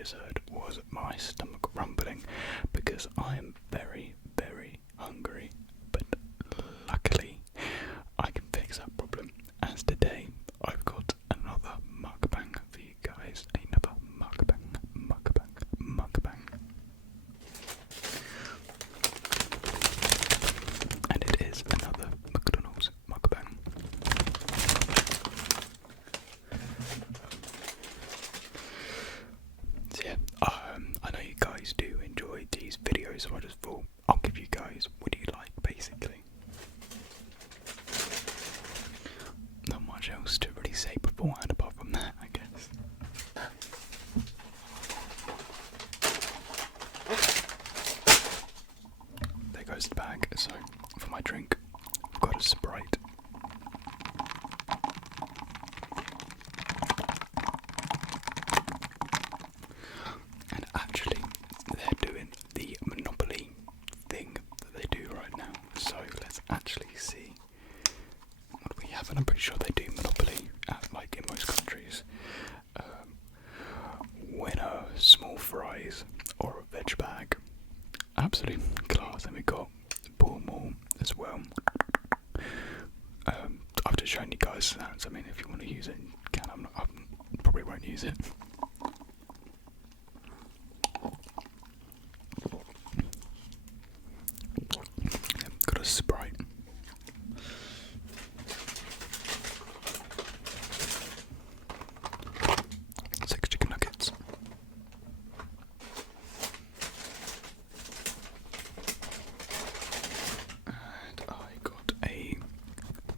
just heard was my stomach rumbling because I am very, very hungry. But luckily, I can fix that problem. As today, I've got another mukbang for you guys. Another mukbang. And it is another McDonald's mukbang. So yeah, I know you guys do enjoy these videos, so I just thought I'll give you guys what you like, basically. Not much else to really say beforehand apart from that, I guess. There goes the bag. So, for my drink, I've got a Sprite. And actually, they're doing the Monopoly thing that they do right now. So, let's actually see what we have. And I'm pretty sure they do Monopoly, like in most countries. Winner, small fries, or a veg bag. Absolute class. And we got Bull Mall as well. I've just shown you guys sounds. I mean, if you want to use it, you can. I probably won't use it. Got a Sprite. 6 chicken nuggets. And I got a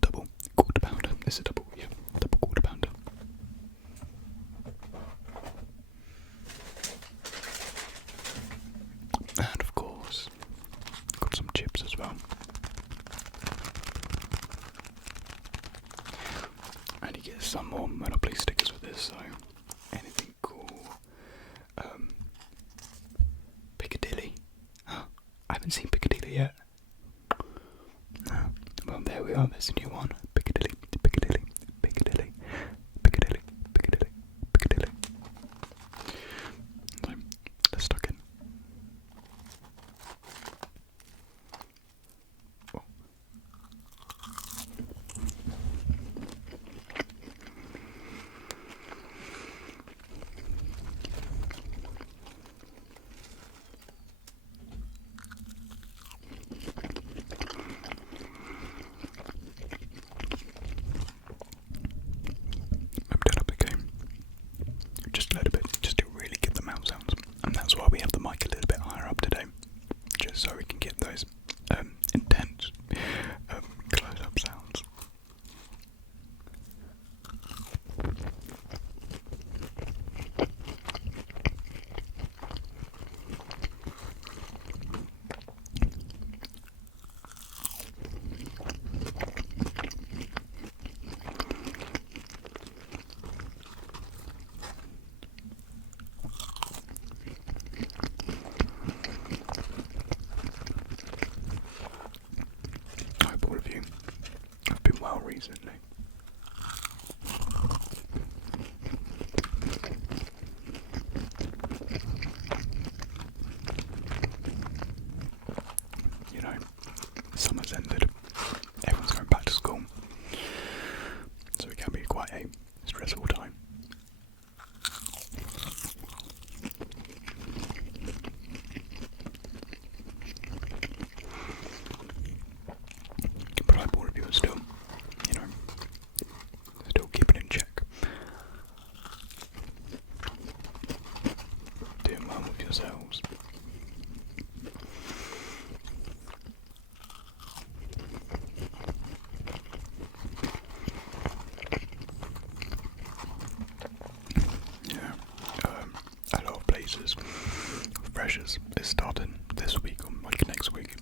double quarter pounder. It's a double, yeah, double quarter pounder. And of course, got some chips as well. And you get some more Monopoly stickers with this, so anything cool. Piccadilly. Huh, I haven't seen Piccadilly yet. No. Well, there we are, there's a new one. Piccadilly. So, let's tuck in. Oh. I've done up the game just a little bit, just to really get the mouth sounds, and that's why we have the mic a little bit higher up today, just so we can get those intense close-up sounds. I hope all of you have been well recently. You know, summer's ended, everyone's going back to school, so it can be quite a stressful time. But I hope all of you are still, you know, still keeping in check. Doing well with yourselves. Yeah, a lot of places, freshers is starting this week or like next week.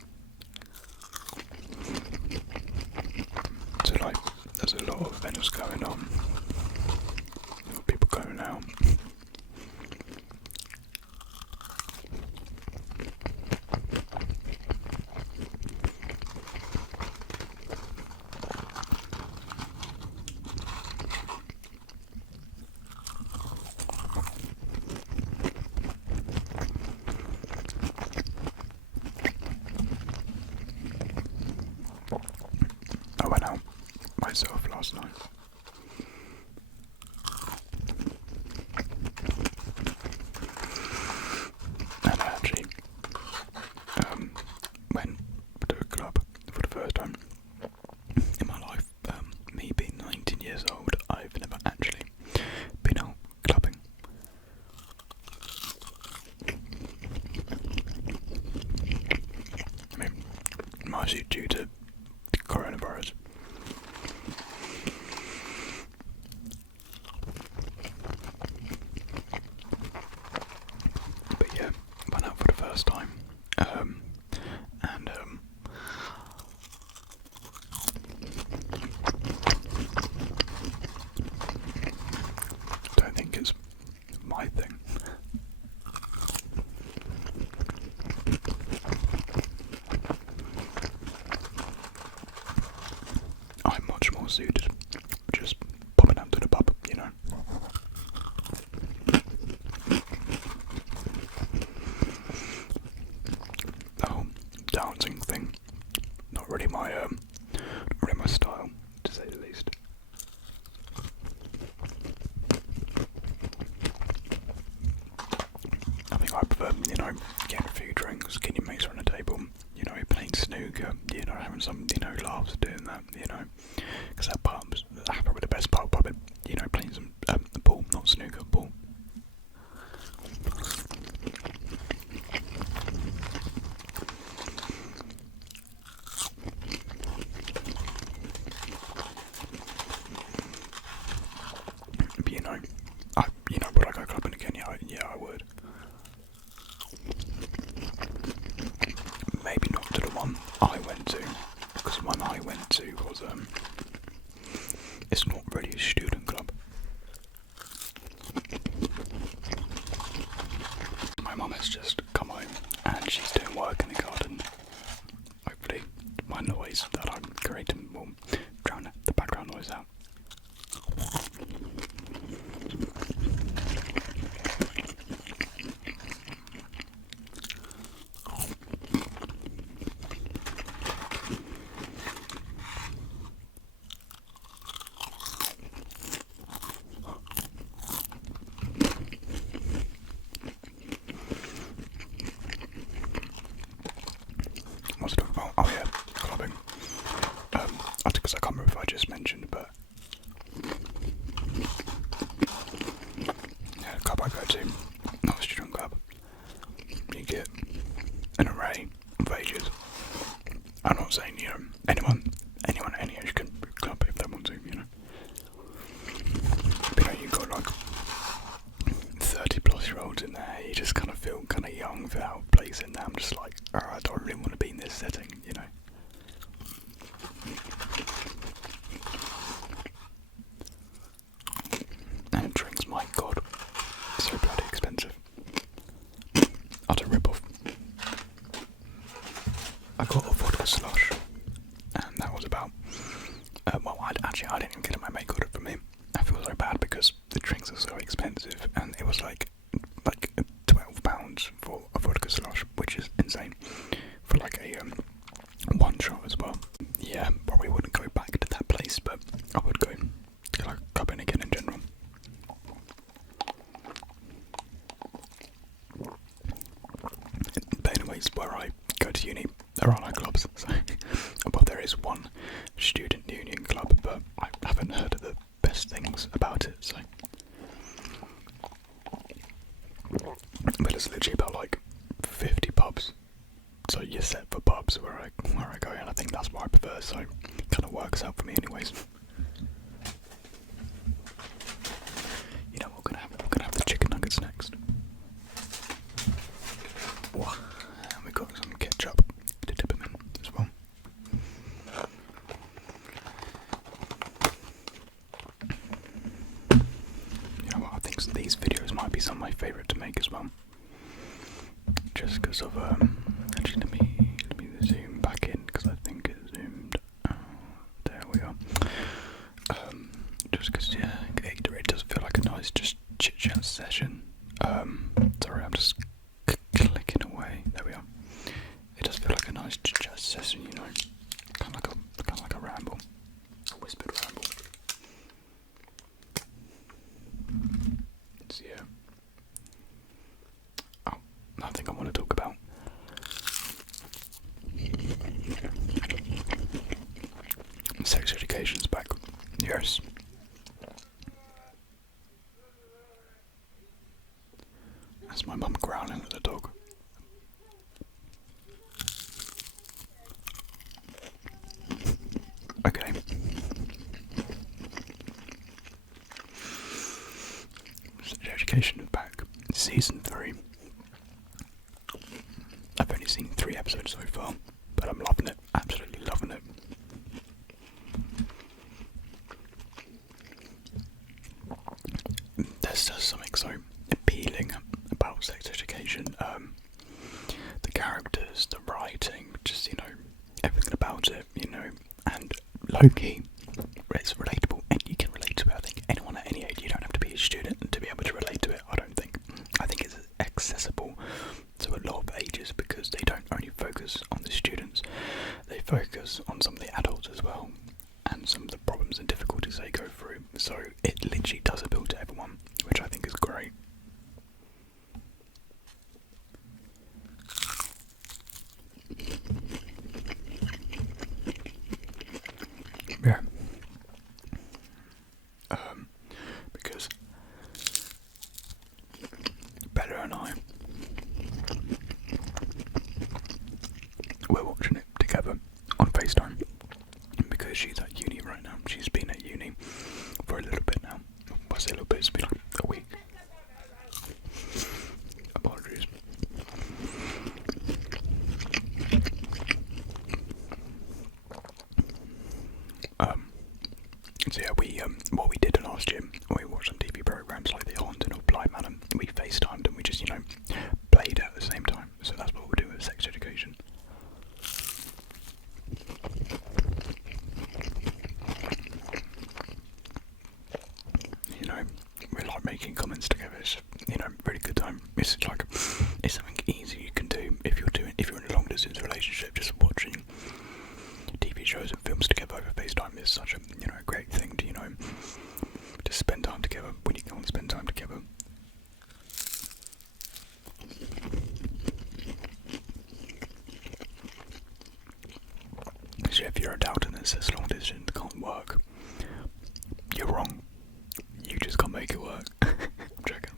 So like, there's a lot of events going on. A lot of people going out. largely due to coronavirus. But yeah, went out for the first time, and don't think it's my thing. I'm much more suited just popping out to the pub, you know. The whole dancing thing, not really my style, to say the least. I think I prefer, you know, getting a few drinks, getting your mates around the table, you know, playing snooker, you know, having some, you know, laughs doing that, you know, because that pub's probably the best part of pub, you know, playing some ball, not snooker, ball. But you know, would I go clubbing again? Yeah, I would. Maybe not to the one I went to, because the one I went to was it's not really a student club. My mum has just come home and she's doing work in the garden. Hopefully my noise that I'm creating will drown the background noise out. What's it about? Oh yeah, clubbing. Because I can't remember if I just mentioned, but yeah, the club I go to, not a student club. You get an array of ages. I'm not saying, you know, anyone at any age can club if they want to, you know. But you know, you've got like 30-plus-year-olds in there. You just kind of feel kind of young, feel out of place in there. I'm just like, I don't really want to be in this setting, you know. And drinks, my god, so bloody expensive. Utter rip-off. I got a vodka slush, and that was about, I didn't even get it, my mate got it for me. I feel so bad because the drinks are so expensive, and it was like £12 for a vodka slush, which is insane, for like a one shot as well. Yeah, probably wouldn't go back to that place, but I would go to like clubbing again in general. But anyways, where I go to uni, there are no clubs, so well, there is one student union club, but I haven't heard of the best things about it, so. But it's literally about like 50 pubs, so you're set for pubs where I go, and I think that's what I prefer, so it kind of works out for me anyways. You know what we're gonna have the chicken nuggets next. Whoa. And we've got some ketchup to dip them in as well. You know what, I think these videos might be some of my favourite to make as well. Just because of, actually let me zoom back in, because I think it zoomed, there we are. Just because, yeah, it does feel like a nice just chit-chat session. Sorry, I'm just clicking away, there we are. It does feel like a nice chit-chat session, you know, kind of like a ramble, a whispered ramble. So yeah. Oh, I think I want to talk about sex education's back. Yes. That's my mum growling at the dog. season 3. I've only seen 3 episodes so far, but I'm loving it, absolutely loving it. There's just something so appealing about sex education. The characters, the writing, just, everything about it, and low-key, it's relatable, and you can relate to it. I think anyone at any age, you don't have to be a student to be able to relate to it, I don't think. I think it's accessible to a lot of ages because they don't only focus on the students, they focus on some of the adults as well, and some of the problems and difficulties they go through. So it literally does appeal to everyone, which I think is great. Yeah. Because Bella and I, we're watching it together on FaceTime because she's at uni right now. She's been at uni for a little bit now. I say a little bit, it's been like a week. Apologies. So yeah, what we did last year, we watched some TV programs like The Haunting of Bly Manor. We FaceTimed and we just, played at the same time. So that's what we'll do with sex education. We like making comments together. It's, really good time. It's something easy you can do if you're in a long distance relationship. Just watching TV shows and films together over FaceTime is such a great thing to to spend time together when you can't spend time together. So if you're a doubt and it says long distance can't work, you're wrong. You just can't make it work. I'm joking.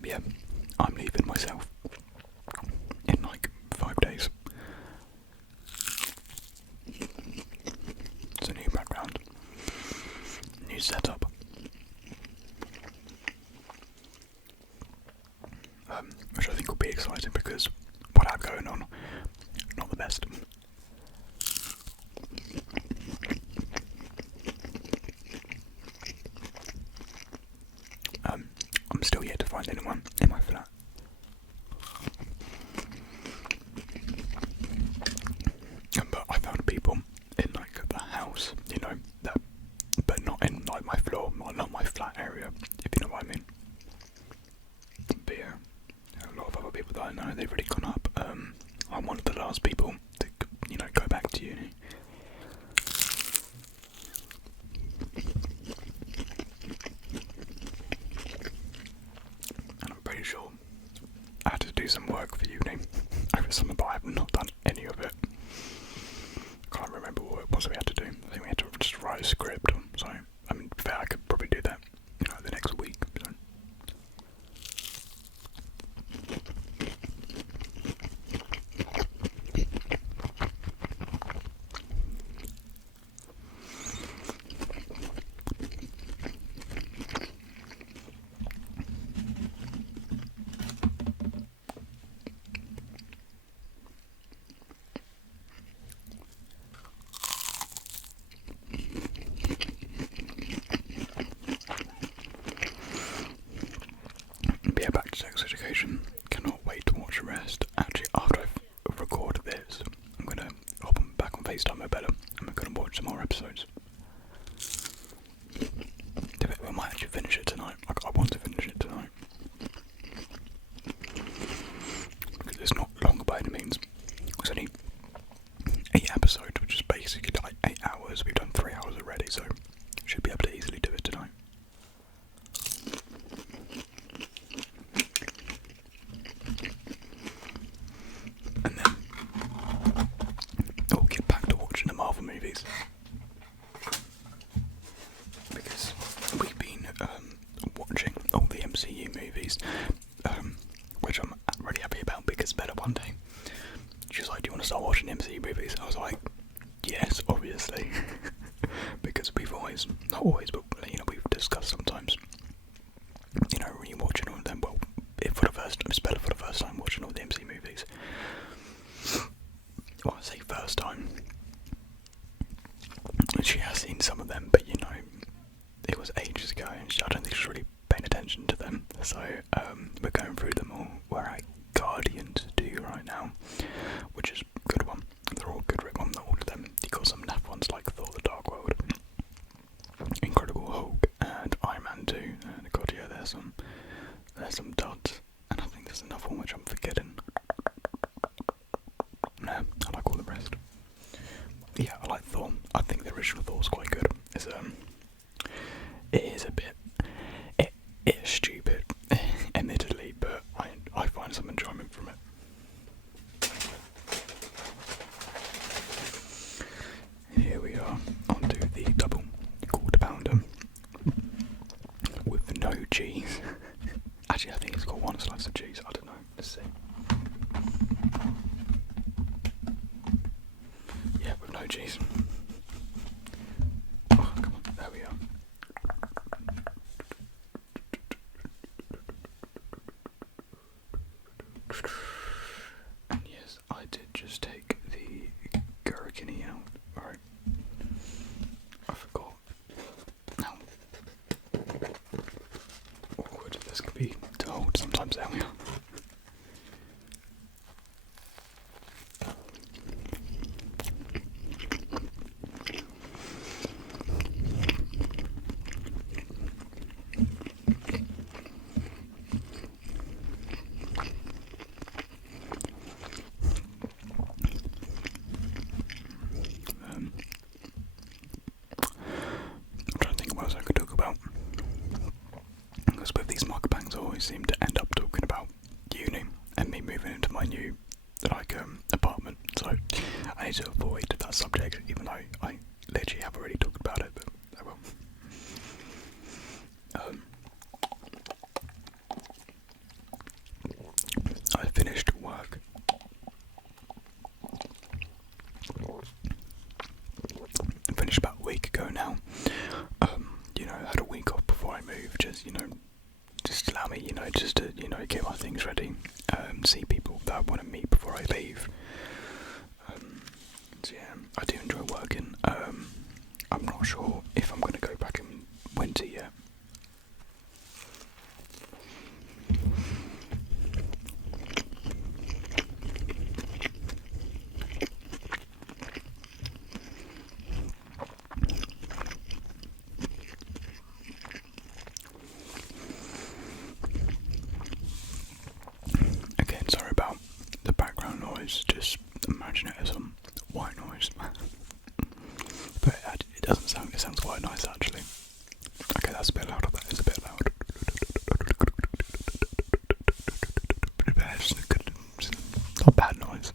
But yeah, I'm leaving myself in like 5 days. It's a new background, new setup. Which I think will be exciting because what I have going on, not the best. I'm still yet to find anyone in my flat. But I found people in like the house, that, but not in like my floor, not my flat area, if you know what I mean. But yeah, a lot of other people that I know, they've already gone up. I'm one of the last people to, go back to uni. And I'm pretty sure I had to do some work for uni over summer, but I have not done any of it. I can't remember what it was we had to do. I think we had to just write a script, so I could probably do that, the next week. So. always, but we've discussed sometimes. Rewatching all of them. Well, for the first time, Spella for the first time watching all the MC movies. Well, I say first time. She has seen some of them, but it was ages ago, and I don't think she's really paying attention to them. So we're going through them all. We're at Guardians 2 right now, which is a good one. They're all good. Well, not all of them. You got some naff ones like Thor: The Dark World, Incredible Hulk, and Iron Man 2. And God, yeah, there's some duds, and I think there's another one which I'm forgetting. No, I like all the rest. Yeah, I like Thor. I think the original Thor's quite good. It is a bit, it's stupid, admittedly, but I find some enjoyment from it. Here we are, onto the double quarter pounder with no cheese. Actually, I think it's got one slice of cheese. I don't know. Let's see. Yeah, with no cheese. Oh, come on. There we are. And yes, I did just take the gherkini out. Alright. I forgot. Now, awkward this could be to hold sometimes. There we are. Because with these mukbangs I always seem to end up talking about uni and me moving into my new apartment, so I need to avoid that subject, even though I literally have already talked about it, but I will. I finished work. I finished about a week ago now. I had a week off before I moved, just allow me, just to, get my things ready, see people that I want to meet before I leave. So yeah, I do enjoy working. I'm not sure if I'm going to go back in winter yet. Again, sorry about the background noise, just imagine it as some white noise. But it doesn't sound, it sounds quite nice actually. Okay, that's a bit louder, that is a bit loud. Not a bad noise.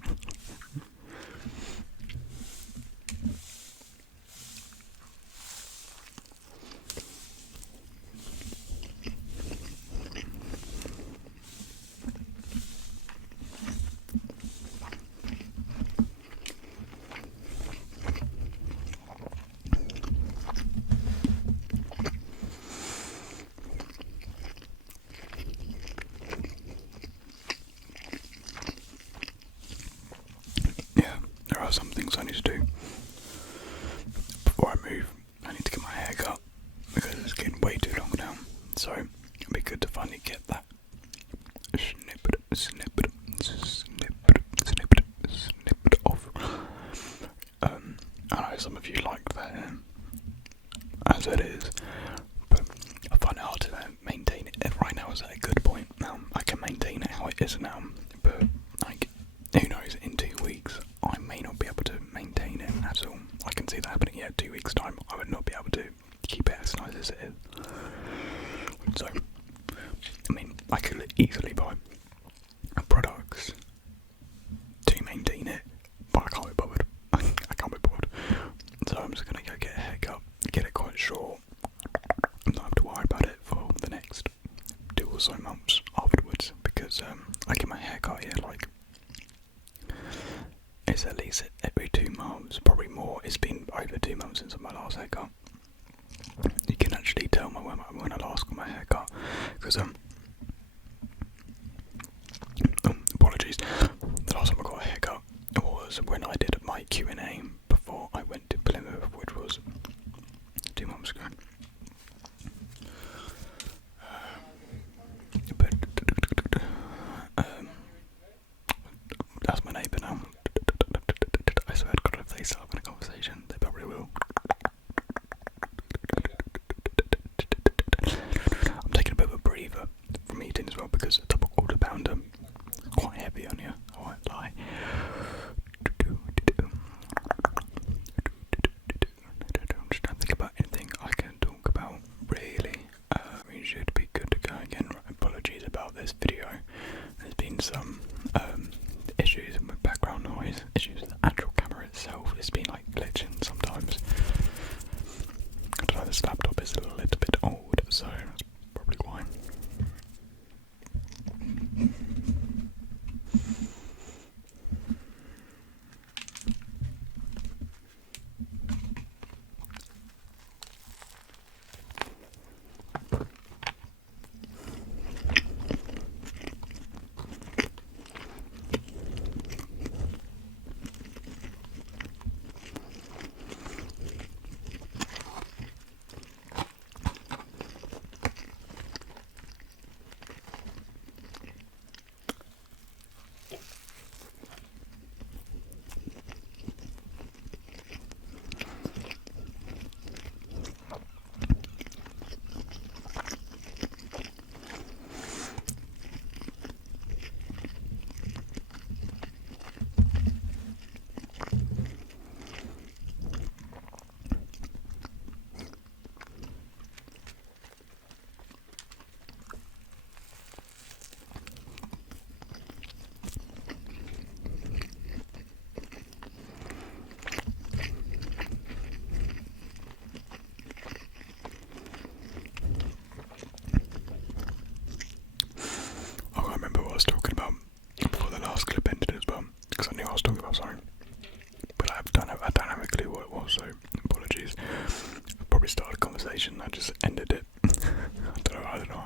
There are some things I need to do before I move. I need to get my hair cut because it's getting way too long now, so it'd be good to finally get that snip it off. I know some of you like that as it is, but I find it hard to maintain it. Right now is at a good point now. I can maintain it how it is now, but who knows, in 2 weeks I may not be able to maintain it at all. I can see that happening. Yeah, 2 weeks time I would not be able to keep it as nice as it is. So I could easily buy products to maintain it, but I can't be bothered. I can't be bothered. So I'm just gonna go get a haircut, get it quite short, and not have to worry about it for the next 2 or so months afterwards, because I get my haircut here it's at least every 2 months, probably more. It's been over 2 months since my last haircut. when I last got my hair cut, because apologies, the last time I got a haircut was when I did my Q&A before I went to Plymouth, which was 2 months ago. But that's my neighbour now. I swear to God, if they start having a conversation, they probably will. I'm taking a bit of a breather from eating as well, because a double quarter pounder quite heavy on you, I won't lie. I'm just trying to think about anything I can talk about, really. We should be good to go again. Apologies about this video. There's been some issues with background noise, issues with the actual camera itself. It's been like glitching sometimes. I don't know, this laptop is a little bit old, so that's probably why. I was talking about before the last clip ended as well, because I knew I was talking about something, but I don't have a clue what it was, so apologies. I probably started a conversation, I just ended it. I don't know.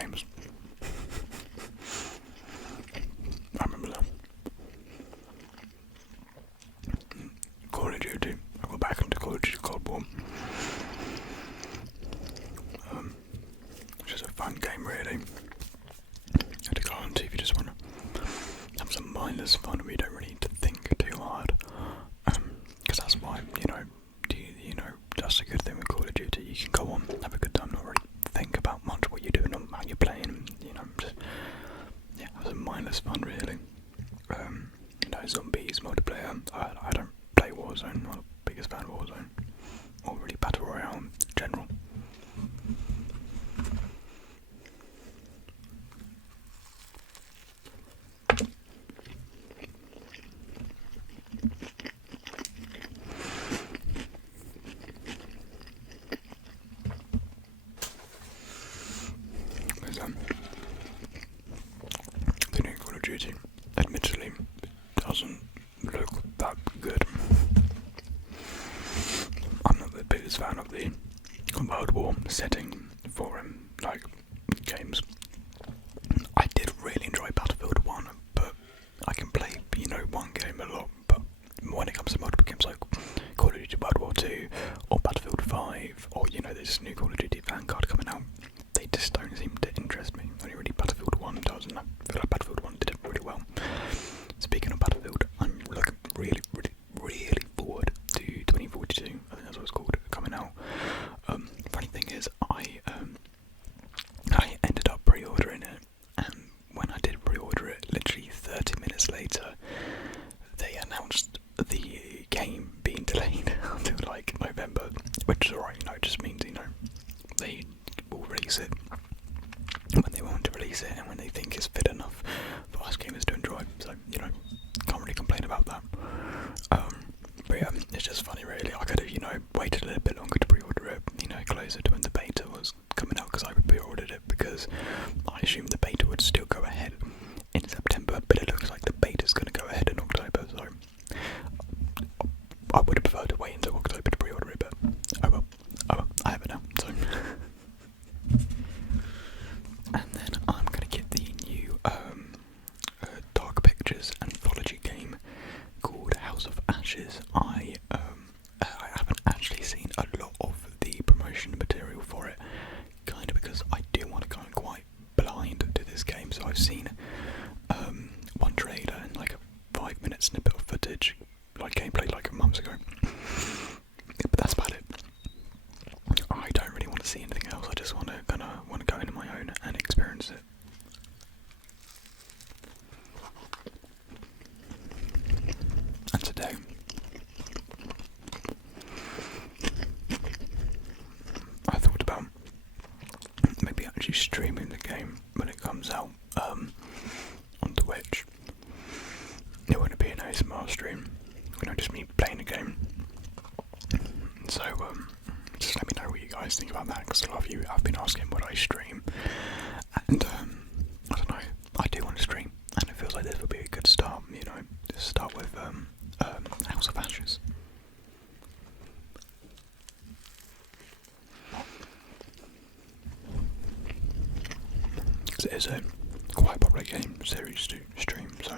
Games. I remember that. Call of Duty. I got back into Call of Duty Cold War. Which is a fun game, really. Had to go on TV if you just want to have some mindless fun where you don't really need to think too hard. Because that's why, that's a good thing with Call of Duty. You can go on, have a good time, not really think about much what you're doing or how you're playing, just have some mindless fun, really. Zombies, multiplayer. I don't play Warzone, I'm not the biggest fan of Warzone, or really Battle Royale in general. The new Call of Duty, admittedly, doesn't look that good. I'm not the biggest fan of the World War setting for games. I did really enjoy Battlefield 1, but I can play, one game a lot, but when it comes to multiple games like Call of Duty World War 2 or Battlefield 5 or this new Call of Duty Vanguard coming out, they just don't seem to interest me. Only really Battlefield 1 this game, so I've seen one trailer and like a 5-minute snippet of footage, like gameplay, like months ago. But that's about it. I don't really want to see anything else. I just want to go into my own and experience it. And today, I thought about maybe actually streaming the game when it comes out on Twitch. It wouldn't be an ASMR stream, just me playing the game. So just let me know what you guys think about that, because a lot of you have been asking what I stream, and I don't know, I do want to stream, and it feels like this would be a good start, just start with House of Ashes. Because it is a quite popular game series to stream, so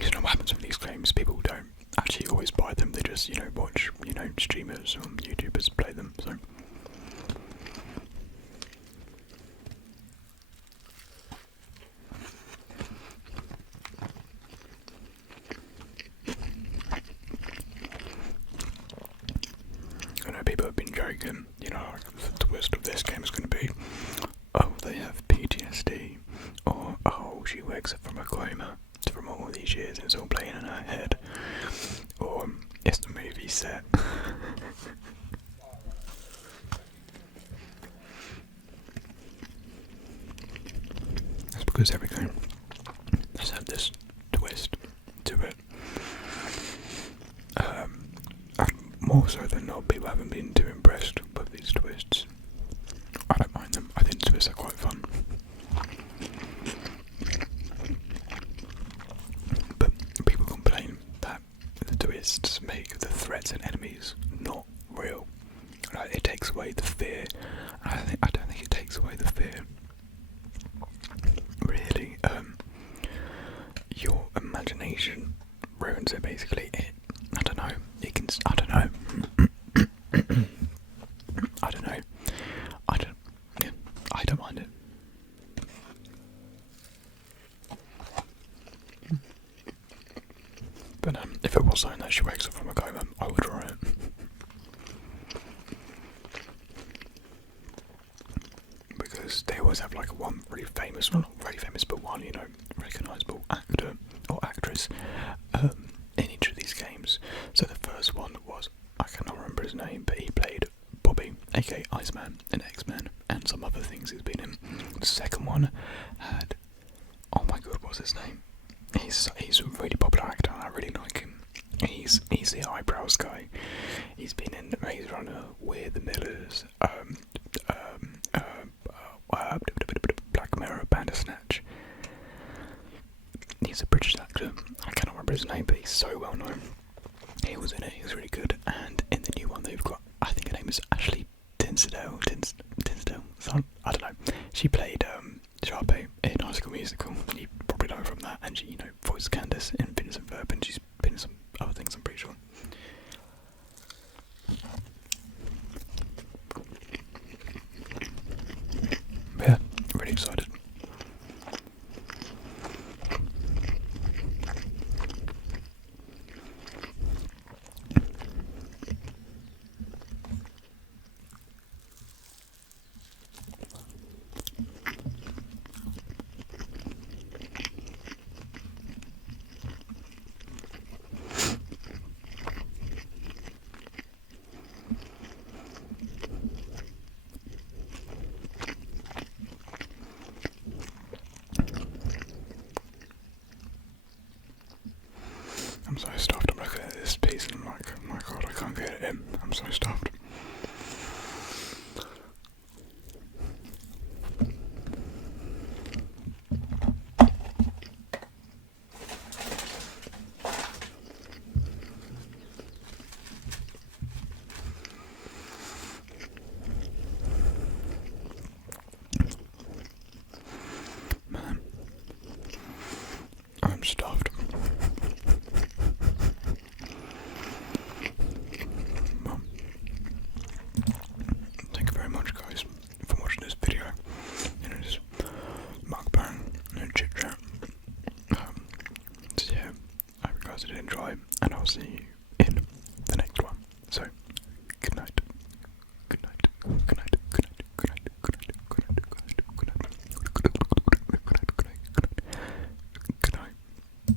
you know what happens with these games, people don't actually always buy them, they just, watch, streamers or YouTubers play them, so. I know people have been joking, like the twist of this game is going to be, oh, they have PTSD, or, oh, she wakes up from a coma from all these years and it's all playing in her head, or it's the movie set. That's because everything has had this twist to it. More so than not, people haven't been too impressed with these twists. I don't mind them. I think the twists are quite fun. But people complain that the twists make the threats and enemies not real. Like, it takes away the fear. I don't think it takes away the fear. Really, your imagination ruins it. Basically, I don't know. I don't know. I don't mind it. But if it was something that she wakes up from a coma, I would draw it. Because they always have like one really famous, well, not really famous, but one, recognisable actor or actress in each of these games. So the first one was, I cannot remember his name, but he played Bobby, aka Iceman, in X-Men, and some other things he's been in. The second one had, oh my god, what's his name? He's a really popular actor, and I really like him. He's the eyebrows guy. He's been in Maze Runner, We're the Millers, Black Mirror, Bandersnatch. He's a British actor. I cannot remember his name, but he's so well known. He was in it. He was really good. And in the new one, they've got, I think her name is Ashley Tisdale. So, I don't know. She played Sharpay in High School Musical. You probably know her from that. And she, voiced Candace in Phineas and Ferb, and she's been in some other things, I'm pretty sure. But yeah, really excited. below, and I'll see you in the next one. So,